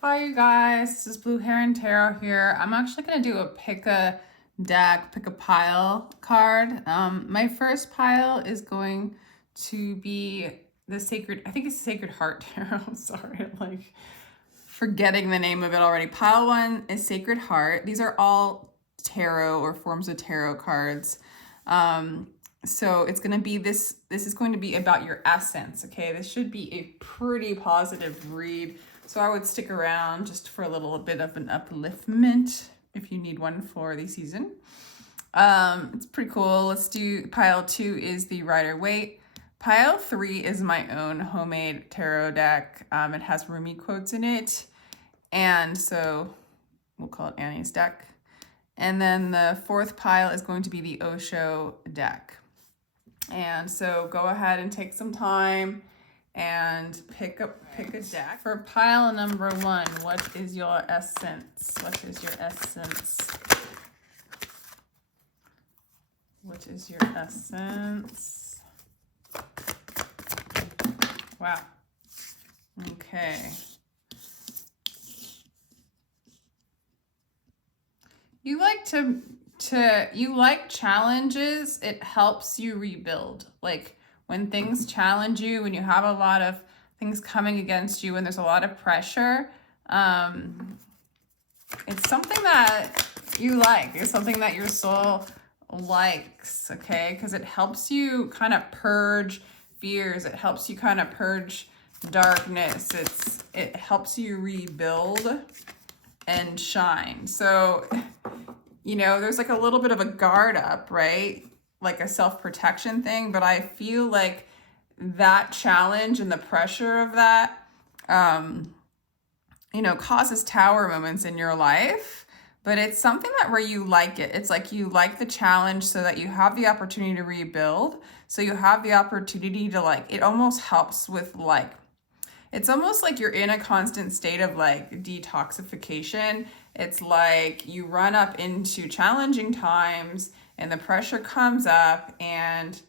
Hi you guys, this is Blue Heron Tarot here. I'm actually going to do a pick a deck, pick a pile card. My first pile is going to be the Sacred, I think it's Sacred Heart Tarot. I'm sorry, I'm like forgetting the name of it already. Pile 1 is Sacred Heart. These are all tarot or forms of tarot cards. So it's going to be this is going to be about your essence, okay? This should be a pretty positive read. So I would stick around just for a little bit of an upliftment if you need one for the season. It's pretty cool. Let's do pile 2 is the Rider-Waite. Pile 3 is my own homemade tarot deck. It has Rumi quotes in it. And so we'll call it Annie's deck. And then the 4th pile is going to be the Osho deck. And so go ahead and take some time and pick a deck. For pile number 1, what is your essence? What is your essence? What is your essence? Wow. Okay. You like challenges. It helps you rebuild. Like when things challenge you, when you have a lot of things coming against you, and there's a lot of pressure, it's something that you like. It's something that your soul likes, okay? Because it helps you kind of purge fears. It helps you kind of purge darkness. It helps you rebuild and shine. So, you know, there's like a little bit of a guard up, right? Like a self-protection thing, but I feel like that challenge and the pressure of that, you know, causes tower moments in your life, but it's something that where you like it. It's like you like the challenge so that you have the opportunity to rebuild. So you have the opportunity to like, it almost helps with like, it's almost like you're in a constant state of like detoxification. It's like you run up into challenging times and the pressure comes up and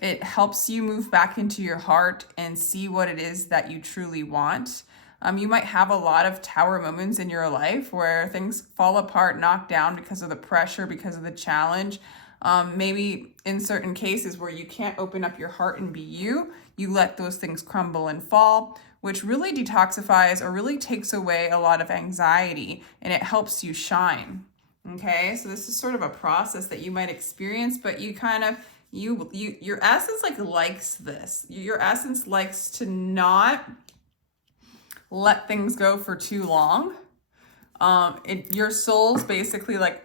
it helps you move back into your heart and see what it is that you truly want. You might have a lot of tower moments in your life where things fall apart, knocked down because of the pressure, because of the challenge. Maybe in certain cases where you can't open up your heart and be you let those things crumble and fall, which really detoxifies or really takes away a lot of anxiety, and it helps you shine. Okay, so this is sort of a process that you might experience, but you kind of, your essence like likes this. Your essence likes to not let things go for too long. Your soul's basically like,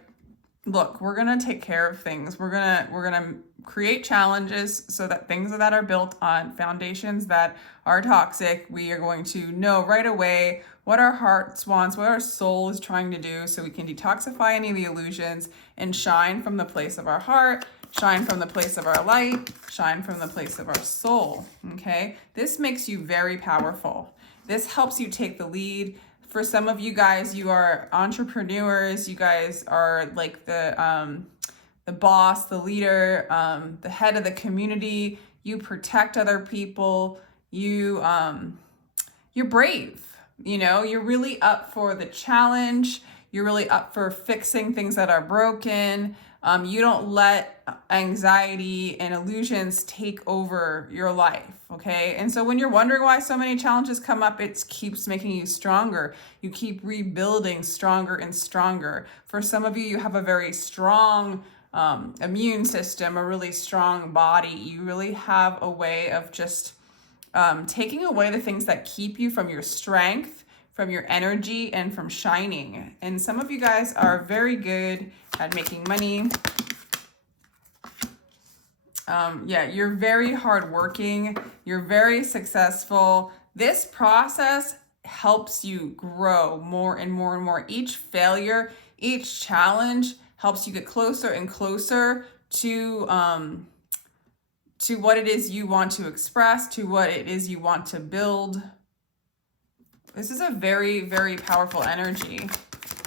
look, we're gonna take care of things. We're gonna create challenges so that things that are built on foundations that are toxic, we are going to know right away what our hearts wants, what our soul is trying to do, so we can detoxify any of the illusions and shine from the place of our heart, shine from the place of our light, shine from the place of our soul. Okay, this makes you very powerful. This helps you take the lead. For some of you guys, you are entrepreneurs. You guys are like the boss, the leader, the head of the community. You protect other people. You're brave. You know, you're really up for the challenge. You're really up for fixing things that are broken. You don't let anxiety and illusions take over your life, okay? And so when you're wondering why so many challenges come up, it keeps making you stronger. You keep rebuilding stronger and stronger. For some of you, you have a very strong immune system, a really strong body. You really have a way of just taking away the things that keep you from your strength, from your energy, and from shining. And some of you guys are very good at making money. Yeah, you're very hardworking. You're very successful. This process helps you grow more and more and more. Each failure, each challenge helps you get closer and closer to what it is you want to express, to what it is you want to build. This is a very, very powerful energy.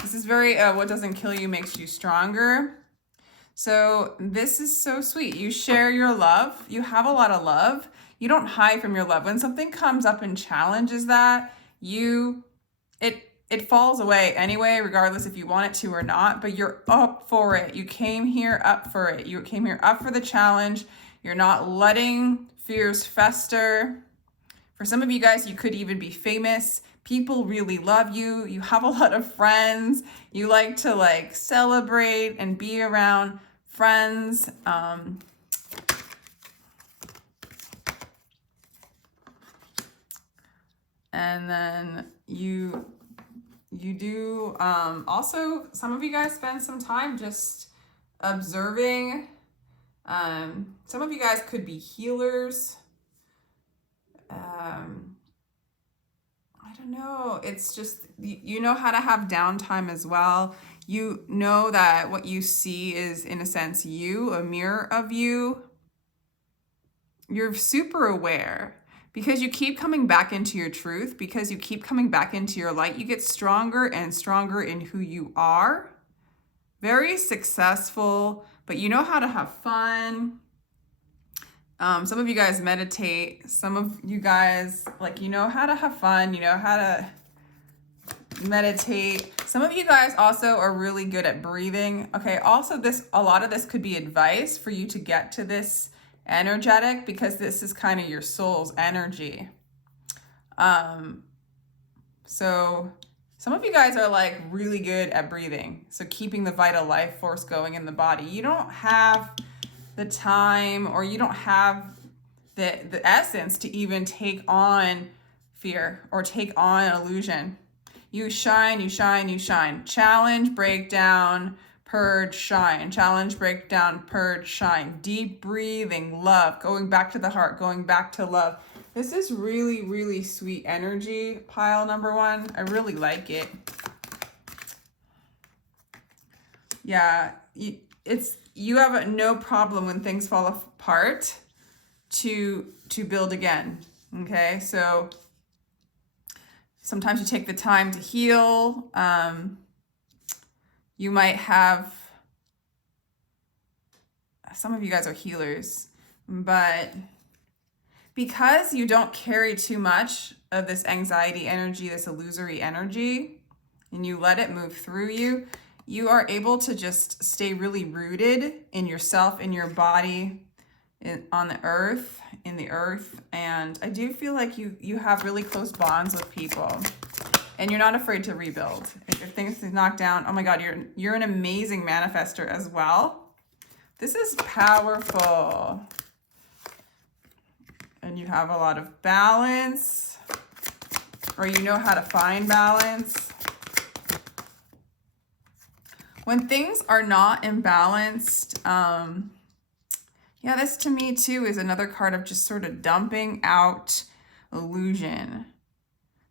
This is very, what doesn't kill you makes you stronger. So this is so sweet. You share your love. You have a lot of love. You don't hide from your love. When something comes up and challenges that, it it falls away anyway, regardless if you want it to or not, but you're up for it. You came here up for it. You came here up for the challenge. You're not letting fears fester. For some of you guys, you could even be famous. People really love you. You have a lot of friends. You like to like celebrate and be around friends. And then you do, also, some of you guys spend some time just observing. Some of you guys could be healers. I don't know. It's just, you know how to have downtime as well. You know that what you see is, in a sense, you, a mirror of you. You're super aware. Because you keep coming back into your truth, because you keep coming back into your light, you get stronger and stronger in who you are. Very successful, but you know how to have fun. Some of you guys meditate. Some of you guys, like, you know how to have fun. You know how to meditate. Some of you guys also are really good at breathing. Okay, also a lot of this could be advice for you to get to this energetic, because this is kind of your soul's energy. So some of you guys are like really good at breathing. So keeping the vital life force going in the body. You don't have the time, or you don't have the essence to even take on fear or take on illusion. You shine, you shine, you shine. Challenge, breakdown, purge, shine. Challenge, breakdown, purge, shine. Deep breathing, love, going back to the heart, going back to love. This is really, really sweet energy, pile number one. I really like it. Yeah, you have no problem when things fall apart to build again. Okay, so sometimes you take the time to heal. You might have, some of you guys are healers, but because you don't carry too much of this anxiety energy, this illusory energy, and you let it move through you, you are able to just stay really rooted in yourself, in your body, on the earth, in the earth. And I do feel like you have really close bonds with people. And you're not afraid to rebuild. If things knock down, oh my God, you're an amazing manifester as well. This is powerful. And you have a lot of balance, or you know how to find balance. When things are not imbalanced, yeah, this to me too is another card of just sort of dumping out illusion.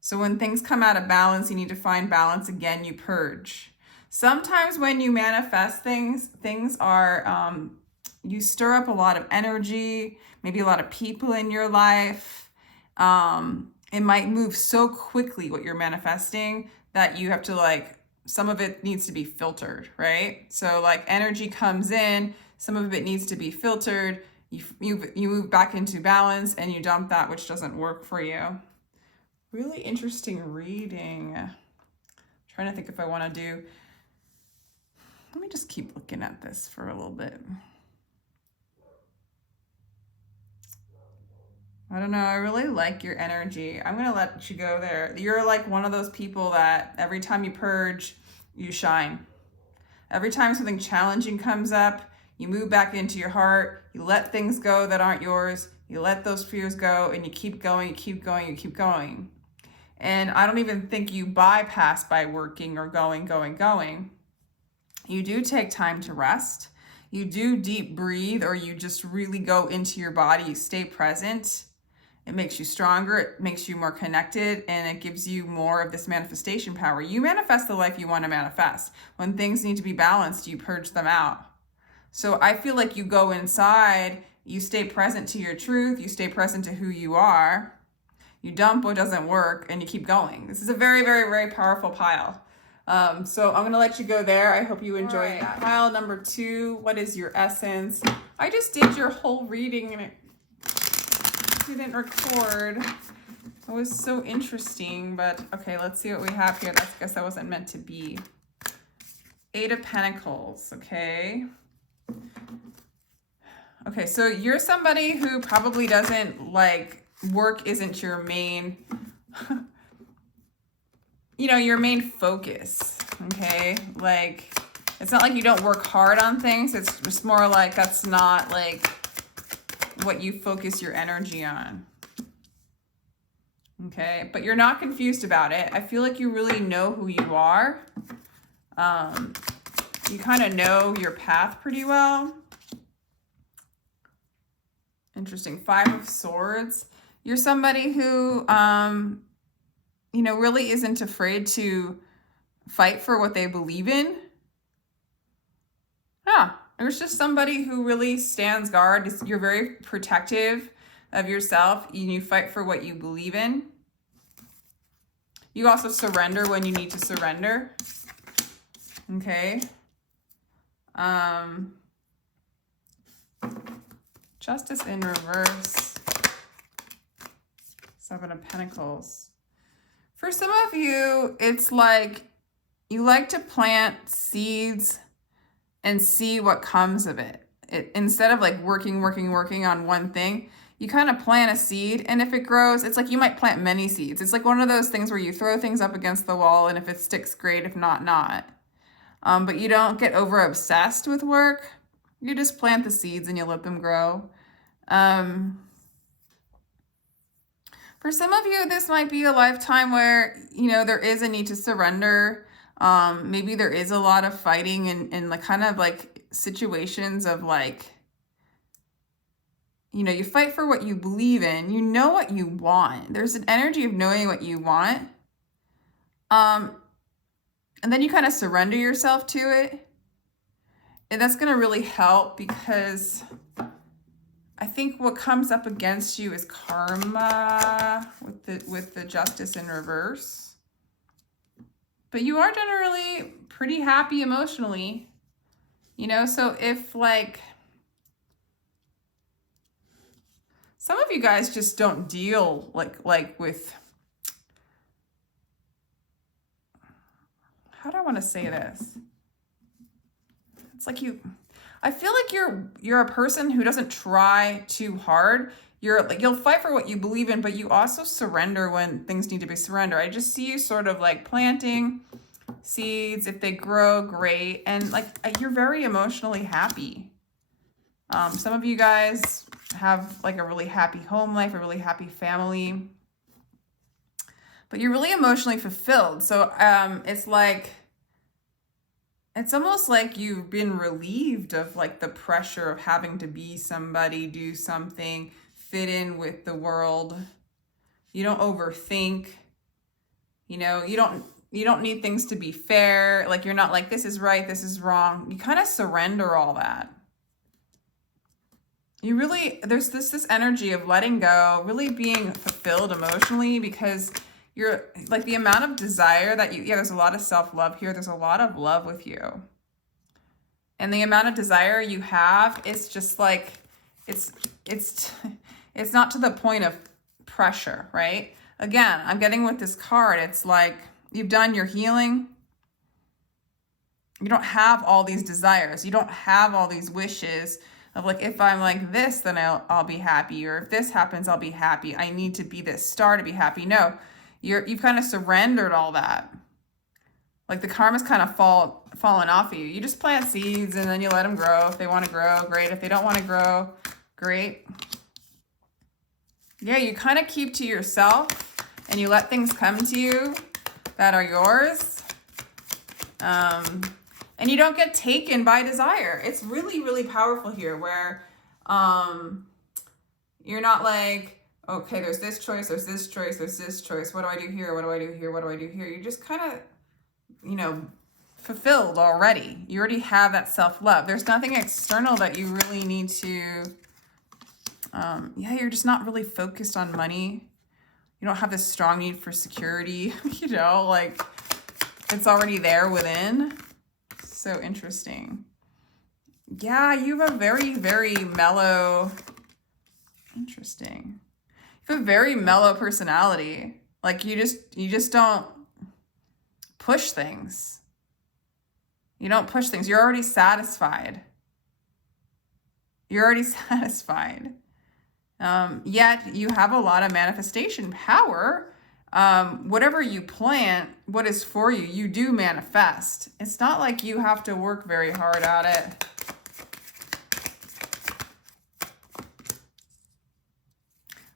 So when things come out of balance, you need to find balance again, you purge. Sometimes when you manifest things are, you stir up a lot of energy, maybe a lot of people in your life. It might move so quickly what you're manifesting that you have to like, some of it needs to be filtered, right? So like energy comes in, some of it needs to be filtered. You move back into balance and you dump that which doesn't work for you. Really interesting reading. I'm trying to think if I want to do, let me just keep looking at this for a little bit. I don't know, I really like your energy. I'm going to let you go there. You're like one of those people that every time you purge, you shine. Every time something challenging comes up, you move back into your heart, you let things go that aren't yours, you let those fears go, and you keep going, you keep going, you keep going. And I don't even think you bypass by working or going. You do take time to rest. You do deep breathe, or you just really go into your body. You stay present. It makes you stronger. It makes you more connected, and it gives you more of this manifestation power. You manifest the life you want to manifest. When things need to be balanced, you purge them out. So I feel like you go inside, you stay present to your truth, you stay present to who you are. You dump what doesn't work, and you keep going. This is a very, very, very powerful pile. So I'm going to let you go there. I hope you enjoyed that. Pile number 2, what is your essence? I just did your whole reading, and it didn't record. It was so interesting, but okay, let's see what we have here. I guess that wasn't meant to be. 8 of Pentacles, okay? Okay, so you're somebody who probably doesn't, like, work isn't your main, you know, your main focus, okay? Like, it's not like you don't work hard on things. It's just more like that's not, like, what you focus your energy on. Okay, but you're not confused about it. I feel like you really know who you are. You kind of know your path pretty well. Interesting. 5 of Swords. You're somebody who, you know, really isn't afraid to fight for what they believe in. Yeah, there's just somebody who really stands guard. You're very protective of yourself, and you fight for what you believe in. You also surrender when you need to surrender. Okay. Justice in reverse. 7 of Pentacles. For some of you, it's like you like to plant seeds and see what comes of it. Instead of like working on one thing, you kind of plant a seed, and if it grows, it's like you might plant many seeds. It's like one of those things where you throw things up against the wall, and if it sticks, great. If not, not. But you don't get over obsessed with work. You just plant the seeds and you let them grow. For some of you, this might be a lifetime where, you know, there is a need to surrender. Maybe there is a lot of fighting and like kind of like situations of like, you know, you fight for what you believe in. You know what you want. There's an energy of knowing what you want. And then you kind of surrender yourself to it. And that's going to really help, because I think what comes up against you is karma with the Justice in reverse. But you are generally pretty happy emotionally. You know, so if like some of you guys just don't deal like with, how do I want to say this? It's like I feel like you're a person who doesn't try too hard. You're like, you'll fight for what you believe in, but you also surrender when things need to be surrendered. I just see you sort of like planting seeds. If they grow, great. And like, you're very emotionally happy. Some of you guys have like a really happy home life, a really happy family, but you're really emotionally fulfilled. So it's like, it's almost like you've been relieved of like the pressure of having to be somebody, do something, fit in with the world. You don't overthink. You know, you don't need things to be fair. Like, you're not like, this is right, this is wrong. You kind of surrender all that. You really, there's this energy of letting go, really being fulfilled emotionally, because you're like the amount of desire that there's a lot of self-love here. There's a lot of love with you. And the amount of desire you have, it's just like, it's not to the point of pressure, right? Again, I'm getting with this card, it's like you've done your healing. You don't have all these desires. You don't have all these wishes of like, if I'm like this, then I'll be happy. Or if this happens, I'll be happy. I need to be this star to be happy. No, you've kind of surrendered all that. Like the karma's kind of fallen off of you. You just plant seeds and then you let them grow. If they want to grow, great. If they don't want to grow, great. Yeah, you kind of keep to yourself and you let things come to you that are yours. And you don't get taken by desire. It's really, really powerful here where you're not like, okay, there's this choice, there's this choice, there's this choice. What do I do here? What do I do here? What do I do here? You're just kind of, you know, fulfilled already. You already have that self-love. There's nothing external that you really need to, you're just not really focused on money. You don't have this strong need for security, you know, like it's already there within. So interesting. Yeah, you have a very, very mellow, interesting. You have a very mellow personality. Like you just don't push things. You don't push things. You're already satisfied. You're already satisfied. Yet you have a lot of manifestation power. Whatever you plant, what is for you, you do manifest. It's not like you have to work very hard at it.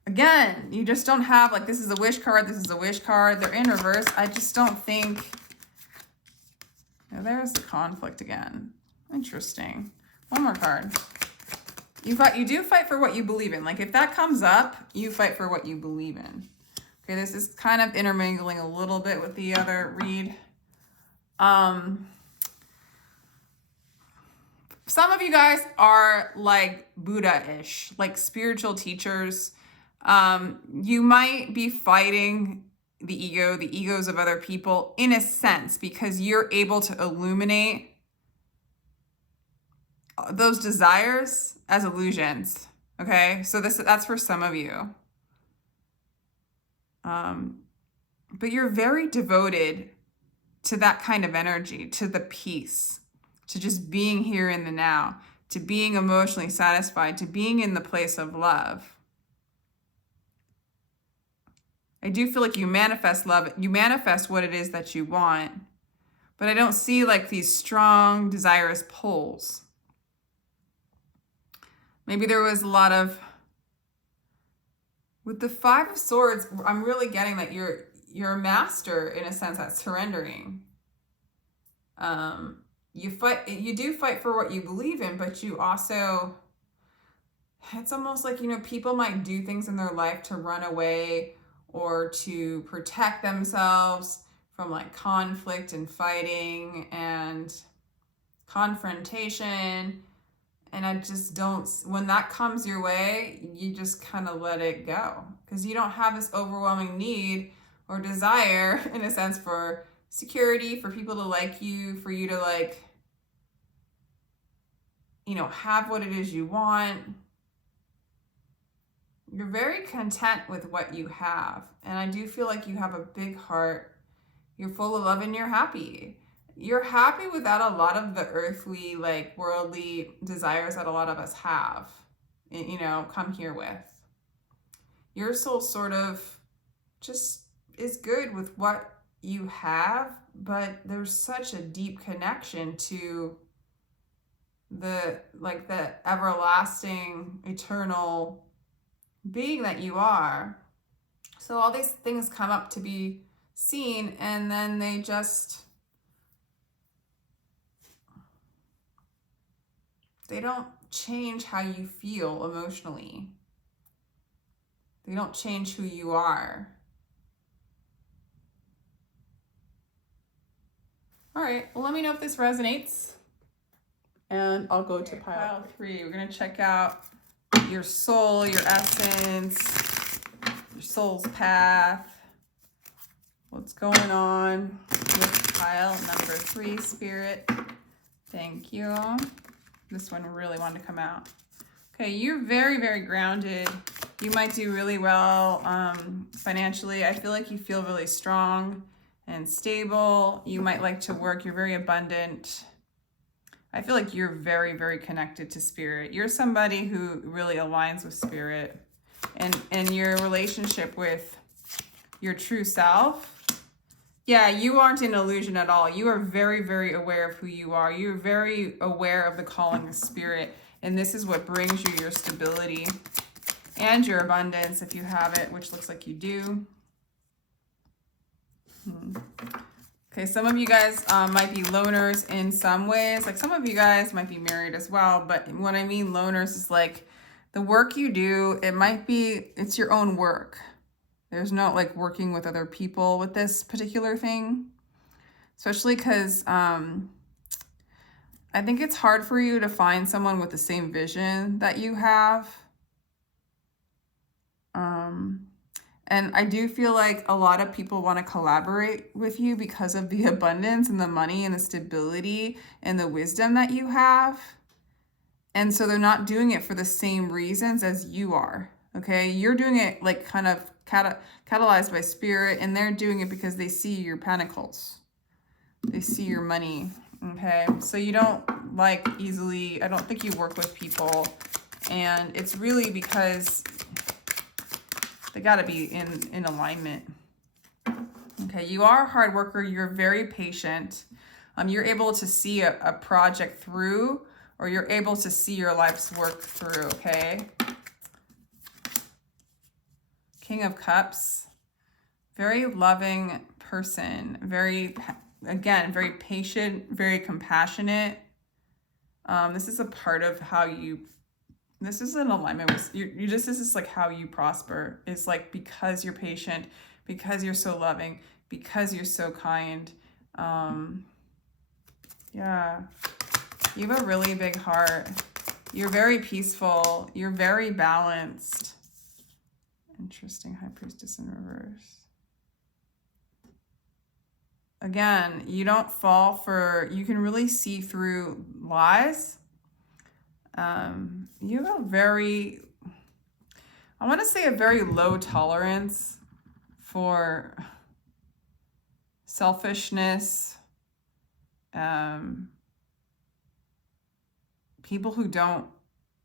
Again, you just don't have, like, this is a wish card, this is a wish card. They're in reverse. I just don't think... There's the conflict again. Interesting. One more card. You do fight for what you believe in. Like, if that comes up, you fight for what you believe in. Okay, this is kind of intermingling a little bit with the other read. Some of you guys are like Buddha-ish, like spiritual teachers. You might be fighting the egos of other people in a sense, because you're able to illuminate those desires as illusions. Okay, so that's for some of you. But you're very devoted to that kind of energy, to the peace, to just being here in the now, to being emotionally satisfied, to being in the place of love. I do feel like you manifest love. You manifest what it is that you want, but I don't see like these strong, desirous pulls. Maybe there was a lot of, with the Five of Swords, I'm really getting that you're a master in a sense at surrendering. You do fight for what you believe in, but you also, it's almost like, people might do things in their life to run away or to protect themselves from like conflict and fighting and confrontation. And I just don't, when that comes your way, you just kind of let it go, because you don't have this overwhelming need or desire, in a sense, for security, for people to like you, for you to like, have what it is you want. You're very content with what you have. And I do feel like you have a big heart. You're full of love and you're happy. You're happy without a lot of the earthly, like worldly desires that a lot of us have, come here with. Your soul sort of just is good with what you have, but there's such a deep connection to the everlasting, eternal being that you are. So all these things come up to be seen, and then they don't change how you feel emotionally. They don't change who you are. All right, well, let me know if this resonates. And I'll go to pile 3. We're going to check out your soul, your essence, your soul's path. What's going on with pile number 3, Spirit? Thank you. This one really wanted to come out. Okay, you're very, very grounded. You might do really well financially. I feel like you feel really strong and stable. You might like to work. You're very abundant. I feel like you're very, very connected to Spirit. You're somebody who really aligns with Spirit. And your relationship with your true self, yeah, you aren't in illusion at all. You are very, very aware of who you are. You're very aware of the calling of Spirit. And this is what brings you your stability and your abundance, if you have it, which looks like you do. Okay, some of you guys might be loners in some ways. Like some of you guys might be married as well. But what I mean loners is like the work you do, it's your own work. There's no like working with other people with this particular thing, especially because I think it's hard for you to find someone with the same vision that you have. And I do feel like a lot of people want to collaborate with you because of the abundance and the money and the stability and the wisdom that you have. And so they're not doing it for the same reasons as you are. Okay, you're doing it like kind of catalyzed by spirit, and they're doing it because they see your pentacles. They see your money. Okay, so you don't like easily, I don't think you work with people, and it's really because they got to be in alignment. Okay, you are a hard worker. You're very patient. You're able to see a project through, or you're able to see your life's work through, okay? King of Cups, very loving person, very, again, very patient, very compassionate. This is a part of how you, this is an alignment with, this is like how you prosper. It's like because you're patient, because you're so loving, because you're so kind. Yeah, you have a really big heart. You're very peaceful. You're very balanced. Interesting. High Priestess in reverse. Again, you don't fall for, you can really see through lies. You have a very, I want to say a very low tolerance for selfishness, people who don't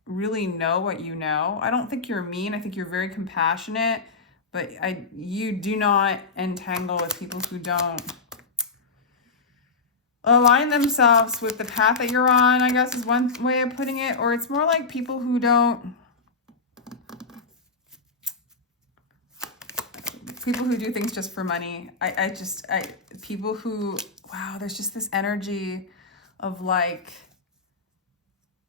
really know what you know. I don't think you're mean. I think you're very compassionate, but you do not entangle with people who don't align themselves with the path that you're on, I guess is one way of putting it. Or it's more like people who don't, people who do things just for money. People who, wow, there's just this energy of like,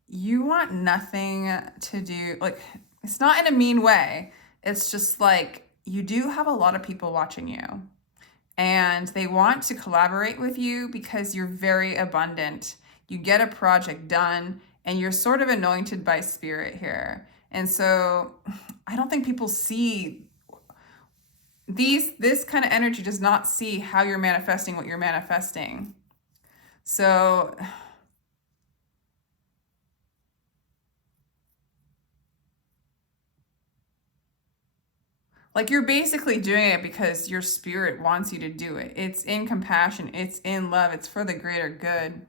you want nothing to do, like, it's not in a mean way. It's just like, you do have a lot of people watching you, and they want to collaborate with you because you're very abundant. You get a project done, and you're sort of anointed by spirit here. And so I don't think people see this kind of energy does not see how you're manifesting what you're manifesting. So like, you're basically doing it because your spirit wants you to do it. It's in compassion. It's in love. It's for the greater good.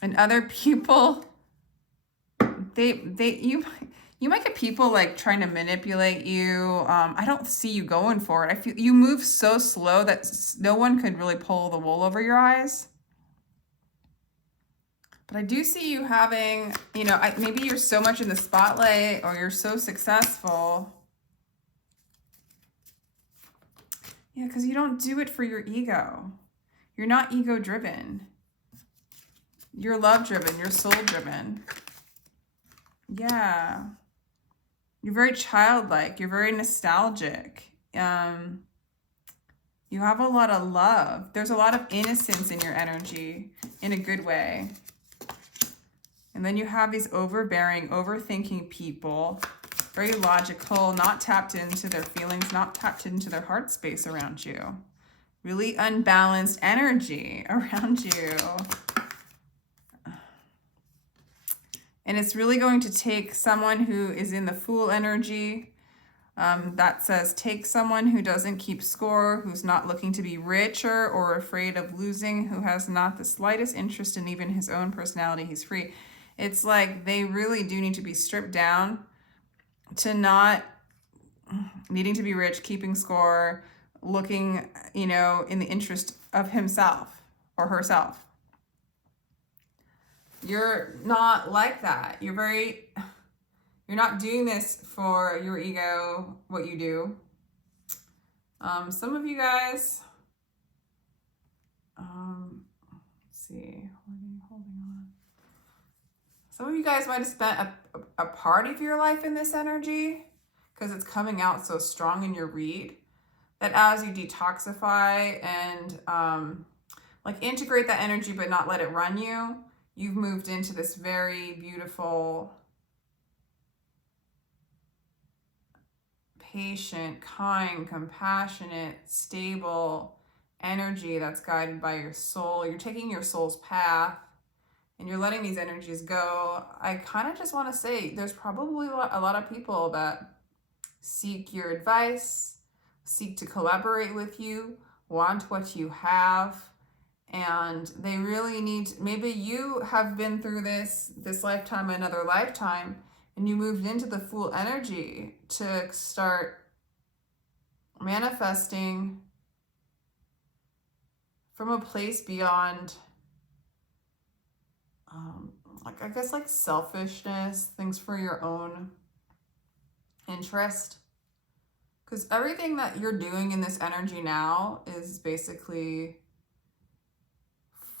And other people, you might get people like trying to manipulate you. I don't see you going for it. I feel you move so slow that no one could really pull the wool over your eyes. But I do see you having, maybe you're so much in the spotlight, or you're so successful. Yeah, because you don't do it for your ego. You're not ego-driven. You're love-driven. You're soul-driven. Yeah. You're very childlike. You're very nostalgic. You have a lot of love. There's a lot of innocence in your energy in a good way. And then you have these overbearing, overthinking people, very logical, not tapped into their feelings, not tapped into their heart space around you. Really unbalanced energy around you. And it's really going to take someone who is in the Fool energy. That says, take someone who doesn't keep score, who's not looking to be richer or afraid of losing, who has not the slightest interest in even his own personality. He's free. It's like they really do need to be stripped down to not needing to be rich, keeping score, looking, in the interest of himself or herself. You're not like that. You're not doing this for your ego, what you do. Some of you guys, let's see, holding on. Some of you guys might have spent a part of your life in this energy, because it's coming out so strong in your read, that as you detoxify and like integrate that energy but not let it run you, you've moved into this very beautiful, patient, kind, compassionate, stable energy that's guided by your soul. You're taking your soul's path. and you're letting these energies go, I kind of just want to say there's probably a lot of people that seek your advice, seek to collaborate with you, want what you have, and they really need, maybe you have been through this lifetime, another lifetime, and you moved into the Fool energy to start manifesting from a place beyond, like, I guess, like selfishness, things for your own interest. Because everything that you're doing in this energy now is basically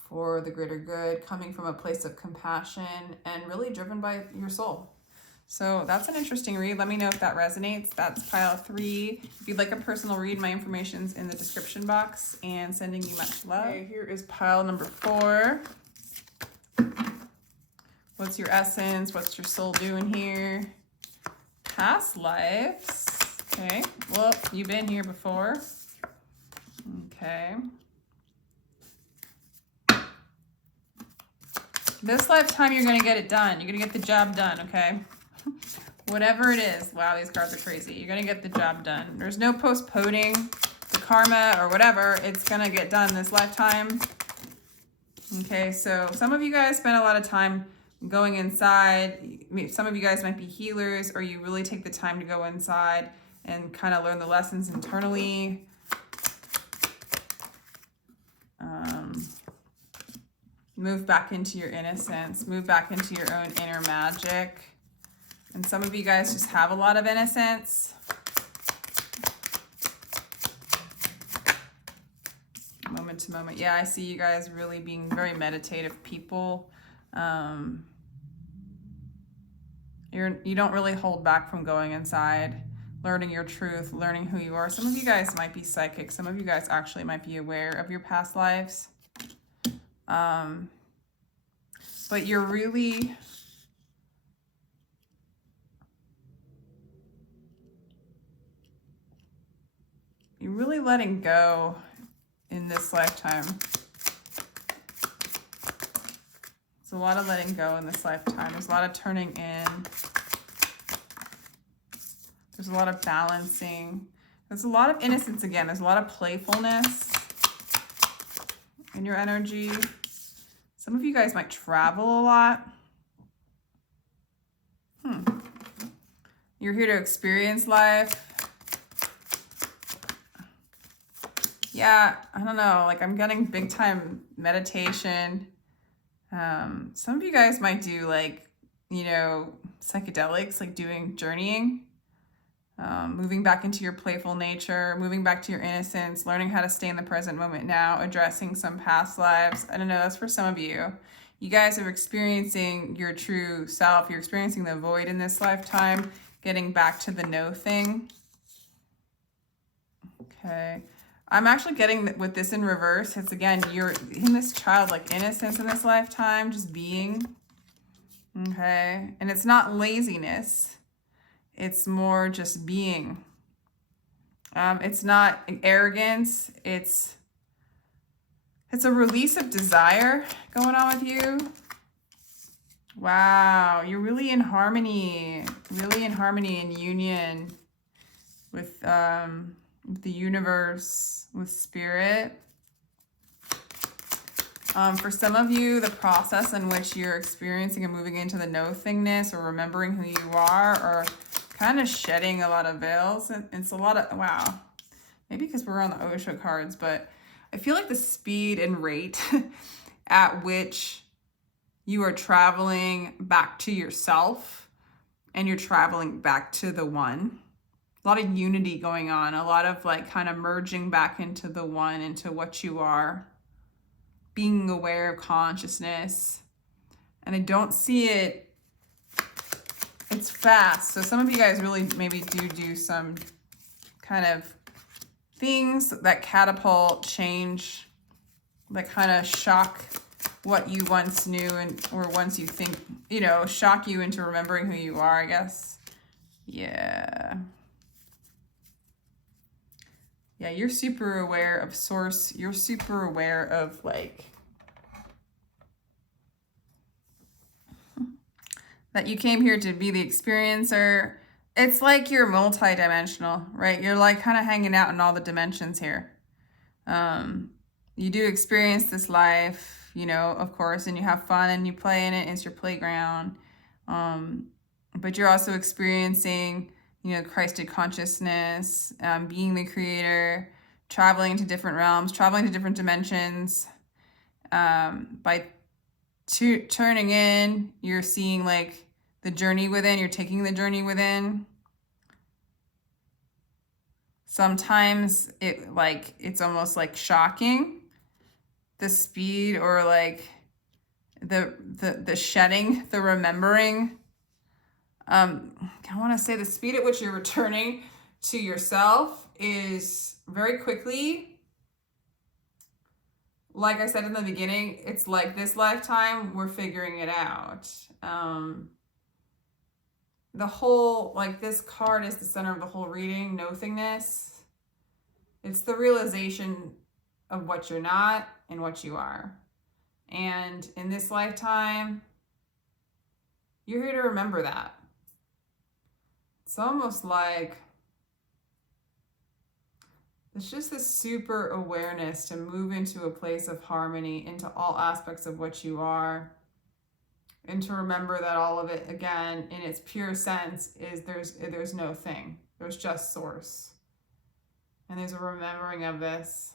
for the greater good, coming from a place of compassion and really driven by your soul. So that's an interesting read. Let me know if that resonates. That's pile 3. If you'd like a personal read, my information's in the description box, and sending you much love. Okay, here is pile number 4. What's your essence? What's your soul doing here? Past lives. Okay, well, you've been here before. Okay. This lifetime, you're going to get it done. You're going to get the job done, okay? Whatever it is. Wow, these cards are crazy. You're going to get the job done. There's no postponing the karma or whatever. It's going to get done this lifetime. Okay, so some of you guys spend a lot of time going inside. Some of you guys might be healers, or you really take the time to go inside and kind of learn the lessons internally. Move back into your innocence. Move back into your own inner magic. And some of you guys just have a lot of innocence. Moment to moment. Yeah, I see you guys really being very meditative people. You don't really hold back from going inside, learning your truth, learning who you are. Some of you guys might be psychic. Some of you guys actually might be aware of your past lives. But you're really letting go in this lifetime. There's a lot of letting go in this lifetime. There's a lot of turning in. There's a lot of balancing. There's a lot of innocence again. There's a lot of playfulness in your energy. Some of you guys might travel a lot. You're here to experience life. Yeah, I don't know. Like, I'm getting big time meditation. Some of you guys might do, like, you know, psychedelics, like doing journeying. Moving back into your playful nature, moving back to your innocence, learning how to stay in the present moment now, addressing some past lives. I don't know, that's for some of you. You guys are experiencing your true self. You're experiencing the void in this lifetime, getting back to the no thing. Okay. I'm actually getting with this in reverse. It's, again, you're in this childlike innocence in this lifetime, just being. Okay. And it's not laziness. It's more just being. It's not arrogance. It's a release of desire going on with you. Wow, you're really in harmony and union with the universe, with spirit. For some of you, the process in which you're experiencing and moving into the no-thingness or remembering who you are, or kind of shedding a lot of veils. And it's a lot of, wow, maybe because we're on the Osho cards, but I feel like the speed and rate at which you are traveling back to yourself and you're traveling back to the one. A lot of unity going on, a lot of like kind of merging back into the one, into what you are, being aware of consciousness. And I don't see it. It's fast. So some of you guys really maybe do some kind of things that catapult, change, that kind of shock what you once knew, and or once you think, you know, shock you into remembering who you are, I guess. Yeah. Yeah, you're super aware of source. You're super aware of, like, that you came here to be the experiencer. It's like you're multi-dimensional, right? You're like kind of hanging out in all the dimensions here. You do experience this life, you know, of course, and you have fun and you play in it. It's your playground. But you're also experiencing, you know, Christed consciousness, being the creator, traveling to different realms, traveling to different dimensions. By turning in, you're seeing like the journey within, you're taking the journey within. Sometimes it's almost like shocking, the speed or like the shedding, the remembering. I want to say the speed at which you're returning to yourself is very quickly. Like I said in the beginning, it's like this lifetime, we're figuring it out. The whole, like this card is the center of the whole reading, nothingness. It's the realization of what you're not and what you are. And in this lifetime, you're here to remember that. It's almost like it's just this super awareness to move into a place of harmony, into all aspects of what you are, and to remember that all of it, again, in its pure sense, is there's no thing. There's just source. And there's a remembering of this.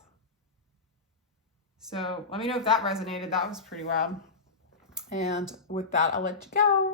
So let me know if that resonated. That was pretty wild. And with that, I'll let you go.